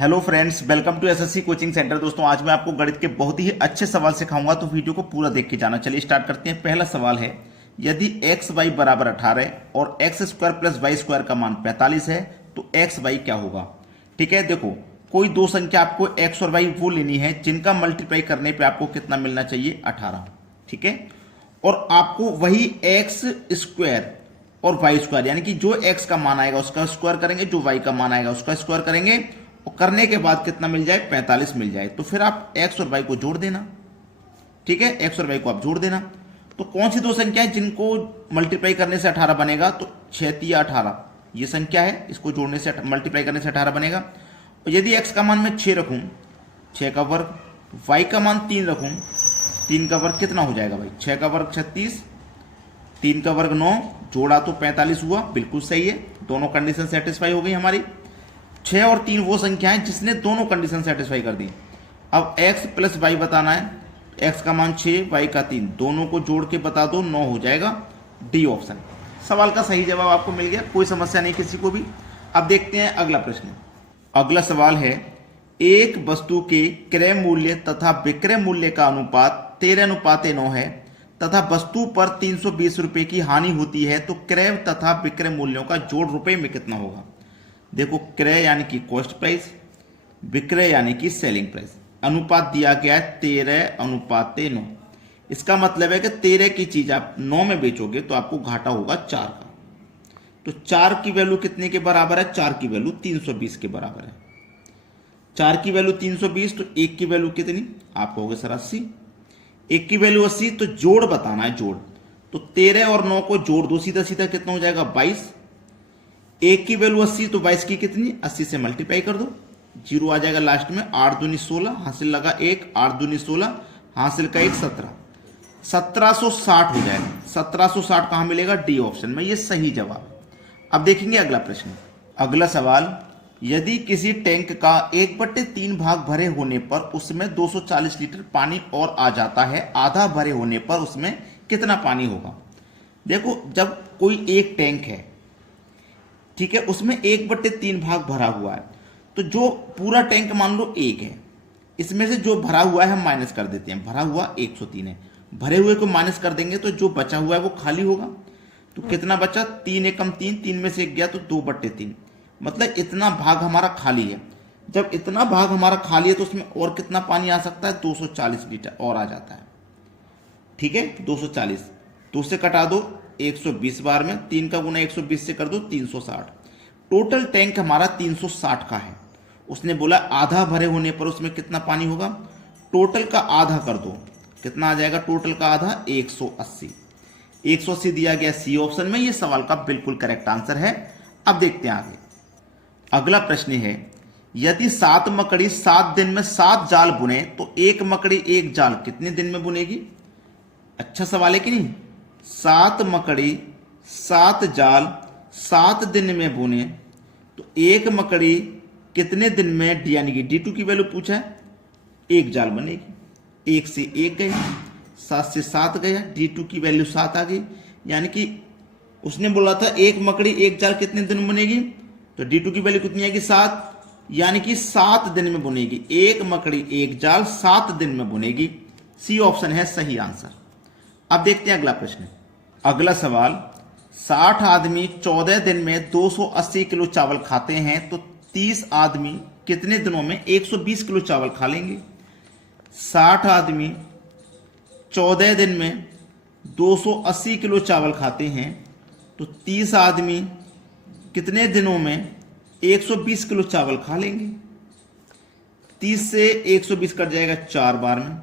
Hello friends, welcome to SSC coaching centre. दोस्तों, आज मैं आपको गणित के बहुत ही अच्छे सवाल सिखाऊंगा, तो वीडियो को पूरा देख के जाना। चलिए स्टार्ट करते हैं। पहला सवाल है, यदि एक्स वाई बराबर 18 और x square plus y square का मान 45 है तो एक्स वाई क्या होगा। ठीक है, देखो कोई दो संख्या आपको एक्स और वाई वो लेनी है जिनका मल्टीप्लाई करने पे आपको कितना मिलना चाहिए, 18। ठीक है, और आपको वही एक्स स्क्वायर और वाई स्क्वायर यानी कि जो एक्स का मान आएगा उसका स्क्वायर करेंगे, जो वाई का मान आएगा उसका स्क्वायर करेंगे, और करने के बाद कितना मिल जाए, 45 मिल जाए। तो फिर आप एक्स और वाई को जोड़ देना। ठीक है, एक्स और वाई को आप जोड़ देना। तो कौन सी दो संख्या है जिनको मल्टीप्लाई करने से 18 बनेगा, तो 6 तिया 18 ये संख्या है, इसको जोड़ने से मल्टीप्लाई करने से 18 बनेगा। और यदि एक्स का मान मैं 6 रखूं, 6 का वर्ग, वाई का मान 3 रखूं, 3 का वर्ग कितना हो जाएगा भाई, 6 का वर्ग 36, 3 का वर्ग 9, जोड़ा तो 45 हुआ। बिल्कुल सही है, दोनों कंडीशन सेटिस्फाई हो गई हमारी। 6 और 3 वो संख्या है जिसने दोनों कंडीशन सेटिस्फाई कर दी। अब x प्लस वाई बताना है। x का मान 6, y का 3, दोनों को जोड़ के बता दो, 9 हो जाएगा। डी ऑप्शन सवाल का सही जवाब आपको मिल गया, कोई समस्या नहीं किसी को भी। अब देखते हैं अगला प्रश्न। अगला सवाल है, एक वस्तु के क्रय मूल्य तथा विक्रय मूल्य का अनुपात 13:9 है तथा वस्तु पर 320 रुपए की हानि होती है, तो क्रय तथा विक्रय मूल्यों का जोड़ रुपए में कितना होगा। देखो, क्रय यानी कि कॉस्ट प्राइस, विक्रय यानी कि सेलिंग प्राइस। अनुपात दिया गया है 13:9। इसका मतलब है कि 13 की चीज आप 9 में बेचोगे तो आपको घाटा होगा 4 का। तो 4 की वैल्यू कितने के बराबर है, 4 की वैल्यू 320 के बराबर है। 4 की वैल्यू 320, तो 1 की वैल्यू कितनी, आप कहोगे सर 80। 1 की वैल्यू 80, तो जोड़ बताना है, जोड़। तो 13 और 9 को जोड़ दो, सीधा सीधा कितना हो जाएगा, 22। 1 की वैल्यू 80, तो 22 की कितनी, 80 से मल्टीप्लाई कर दो, जीरो आ जाएगा लास्ट में। 8 दूनी 16, हासिल लगा 1, 8 दूनी 16, हासिल का 1, 17, 1760 हो जाएगा। 1760 कहां मिलेगा, डी ऑप्शन में, ये सही जवाब है। अब देखेंगे अगला प्रश्न। अगला सवाल, यदि किसी टैंक का 1/3 भाग भरे होने पर उसमें 240 लीटर पानी और आ जाता है, आधा भरे होने पर उसमें कितना पानी होगा। देखो, जब कोई एक टैंक है, ठीक है, उसमें 1/3 भाग भरा हुआ है, तो जो पूरा टैंक मान लो 1 है, इसमें से जो भरा हुआ है हम माइनस कर देते हैं। भरा हुआ 103 है, भरे हुए को माइनस कर देंगे तो जो बचा हुआ है वो खाली होगा। तो कितना बचा, 3 एकम 3, 3 में से 1 गया तो 2/3, मतलब इतना भाग हमारा खाली है। जब इतना भाग हमारा खाली है तो उसमें और कितना पानी आ सकता है, 240 लीटर और आ जाता है। ठीक है, 240, 2 से कटा दो, 120 बार में 3 का गुना 120 से कर दो, 360। टोटल टैंक हमारा 360 का है। उसने बोला आधा भरे होने पर उसमें कितना पानी होगा, टोटल का आधा कर दो, कितना आ जाएगा, टोटल का आधा 180। 180 दिया गया सी ऑप्शन में, ये सवाल का बिल्कुल करेक्ट आंसर है। अब देखते हैं आगे। अगला प्रश्न है, यदि 7 मकड़ी 7 दिन में 7 जाल बुने तो एक मकड़ी एक जाल कितने दिन में बुनेगी। अच्छा सवाल है कि नहीं। 7 मकड़ी 7 जाल 7 दिन में बुने तो एक मकड़ी कितने दिन में, यानी कि D2 की वैल्यू पूछा है, एक जाल बनेगी। 1 से 1 गया, 7 से 7 गया, D2 की वैल्यू 7 आ गई। यानी कि उसने बोला था एक मकड़ी एक जाल कितने दिन में बुनेगी, तो D2 की वैल्यू कितनी आएगी, 7, यानी कि 7 दिन में बुनेगी। एक मकड़ी एक जाल 7 दिन में बुनेगी। सी ऑप्शन है सही आंसर। अब देखते हैं अगला प्रश्न। अगला सवाल, 60 आदमी 14 दिन में 280 किलो चावल खाते हैं तो 30 आदमी कितने दिनों में 120 किलो चावल खा लेंगे। 60 आदमी 14 दिन में 280 किलो चावल खाते हैं तो 30 आदमी कितने दिनों में 120 किलो चावल खा लेंगे। 30 से 120 कट जाएगा 4 बार में,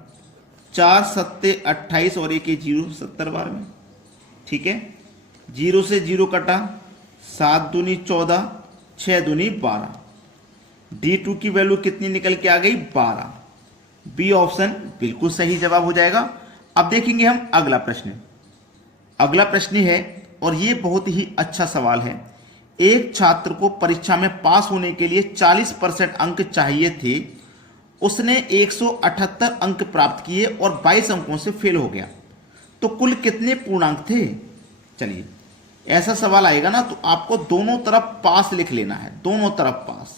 4 सत्ते 28 और 1 जीरो 70 बार में। ठीक है, 0 से 0 कटा, 7 दूनी 14, 6 दूनी 12। D2 की वैल्यू कितनी निकल के आ गई, 12। बी ऑप्शन बिल्कुल सही जवाब हो जाएगा। अब देखेंगे हम अगला प्रश्न। अगला प्रश्न है, और ये बहुत ही अच्छा सवाल है। एक छात्र को परीक्षा में पास होने के लिए 40% अंक चाहिए थे, उसने 178 अंक प्राप्त किए और 22 अंकों से फेल हो गया, तो कुल कितने पूर्णांक थे। चलिए, ऐसा सवाल आएगा ना तो आपको दोनों तरफ पास लिख लेना है, दोनों तरफ पास।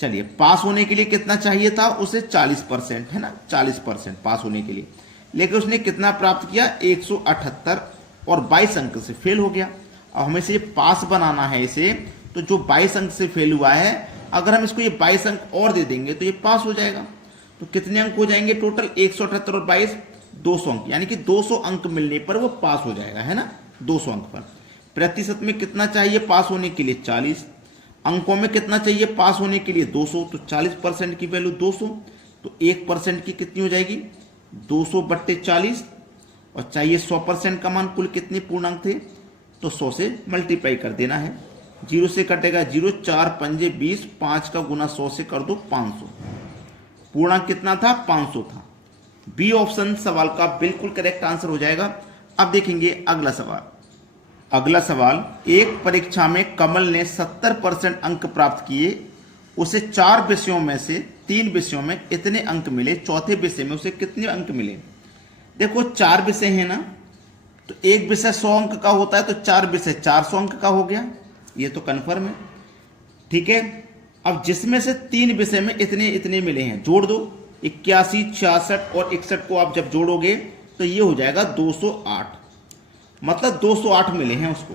चलिए, पास होने के लिए कितना चाहिए था उसे? 40%, है ना, 40% पास होने के लिए। लेकिन उसने कितना प्राप्त किया? 178 और 22 अंक से फेल हो गया। अब हमें से ये पास बनाना है इसे, तो जो 22 अंक से फेल हुआ है, अगर हम इसको ये 22 अंक और दे देंगे तो ये पास हो जाएगा। तो कितने अंक हो जाएंगे टोटल? 178 और 22, 200 अंक, यानी कि 200 अंक मिलने पर वो पास हो जाएगा, है ना, 200 अंक पर। प्रतिशत में कितना चाहिए पास होने के लिए? 40। अंकों में कितना चाहिए पास होने के लिए? 200। तो 40% की वैल्यू 200, तो 1% की कितनी हो जाएगी? 200/40। और चाहिए 100% का मान, कुल कितने पूर्णांक थे? तो 100 से मल्टीप्लाई कर देना है। 0 से कटेगा 0, 4 पंजे 20, 5 का गुना 100 से कर दो 500। पूर्णांक कितना था? 500 था। बी ऑप्शन सवाल का बिल्कुल करेक्ट आंसर हो जाएगा। अब देखेंगे अगला सवाल। अगला सवाल, एक परीक्षा में कमल ने 70% अंक प्राप्त किए, उसे 4 विषयों में से 3 विषयों में इतने अंक मिले, चौथे विषय में उसे कितने अंक मिले? देखो 4 विषय है ना, तो एक विषय 100 अंक का होता है, तो 4 विषय 400 अंक का हो गया, ये तो कन्फर्म है। ठीक है, अब जिसमें से 3 विषय में इतने इतने मिले हैं, जोड़ दो। 81, 66 और 61 को आप जब जोड़ोगे तो ये हो जाएगा 208, मतलब 208 मिले हैं उसको।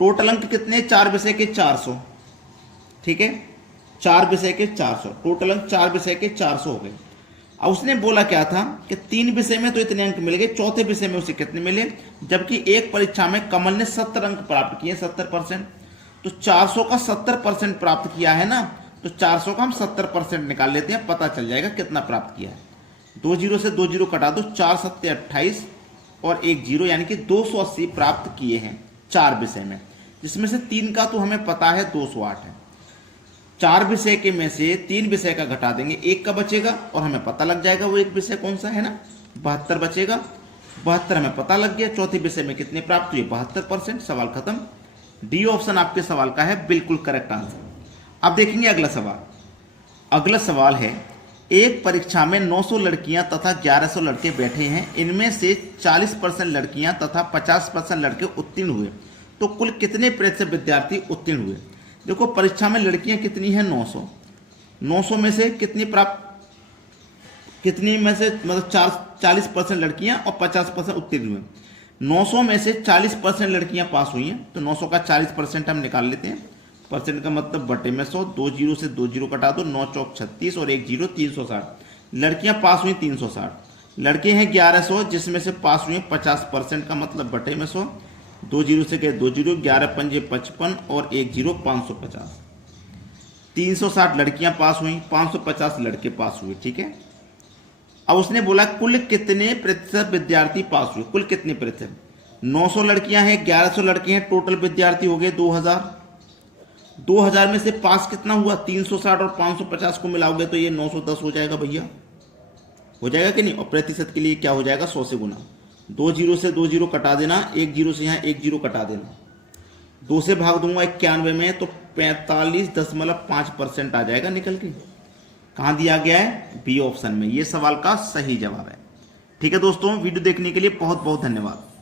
टोटल अंक कितने? 4 विषय के 400, ठीक है, 4 विषय के 400, टोटल अंक 4 विषय के 400 हो गए। अब उसने बोला क्या था कि 3 विषय में तो इतने अंक मिल गए, चौथे विषय में उसे कितने मिले? जबकि एक परीक्षा में कमल ने 70 अंक प्राप्त किए, 70%, तो 400 का 70% प्राप्त किया है ना, तो 400 का हम 70% निकाल लेते हैं, पता चल जाएगा कितना प्राप्त किया है। 2 जीरो से 2 जीरो कटा दो, 4 सत्ते 28 और 1 जीरो, यानी कि 280 प्राप्त किए हैं 4 विषय में, जिसमें से 3 का तो हमें पता है 208 है। 4 विषय के में से 3 विषय का घटा देंगे, 1 का बचेगा और हमें पता लग जाएगा वो एक विषय कौन सा है ना, 72 बचेगा। 72 हमें पता लग गया, चौथे विषय में कितने प्राप्त हुए? 72%। सवाल खत्म। डी ऑप्शन आपके सवाल का है बिल्कुल करेक्ट आंसर। अब देखेंगे अगला सवाल। अगला सवाल है, एक परीक्षा में 900 लड़कियां तथा 1100 लड़के बैठे हैं, इनमें से 40% लड़कियां तथा 50% लड़के उत्तीर्ण हुए, तो कुल कितने प्रतिशत विद्यार्थी उत्तीर्ण हुए? देखो परीक्षा में लड़कियां कितनी हैं? 900। 900 में से कितनी प्राप्त, कितनी में से, मतलब 40% लड़कियां और 50% उत्तीर्ण हुए। 900 में से 40% लड़कियां पास हुई हैं, तो 900 का 40% हम निकाल लेते हैं। परसेंट का मतलब बटे में 100, 2 जीरो से 2 जीरो कटा दो, 9 चौक 36 और 1 जीरो 360। लड़कियां पास हुई 360, लड़के हैं 1100, जिसमें से पास हुए 50% का मतलब बटे में 100, 2 जीरो से गए 2 जीरो, 11 पंजे 55 और 1 जीरो 550। 360 लड़कियां पास हुई, 550 लड़के पास हुए, ठीक है। अब उसने बोला कुल कितने प्रतिशत विद्यार्थी पास हुए, कुल कितने प्रतिशत? 900 लड़कियां हैं, 1100 लड़के हैं, टोटल विद्यार्थी हो गए 2000। 2000 में से पास कितना हुआ? 360 और 550 को मिलाओगे तो ये 910 हो जाएगा भैया, हो जाएगा कि नहीं। और प्रतिशत के लिए क्या हो जाएगा? 100 से गुना, 2 जीरो से 2 जीरो कटा देना, 1 जीरो से यहाँ 1 जीरो कटा देना, 2 से भाग दूंगा 91 में, तो 45.5% आ जाएगा निकल के। कहाँ दिया गया है? बी ऑप्शन में। ये सवाल का सही जवाब है। ठीक है दोस्तों, वीडियो देखने के लिए बहुत बहुत धन्यवाद।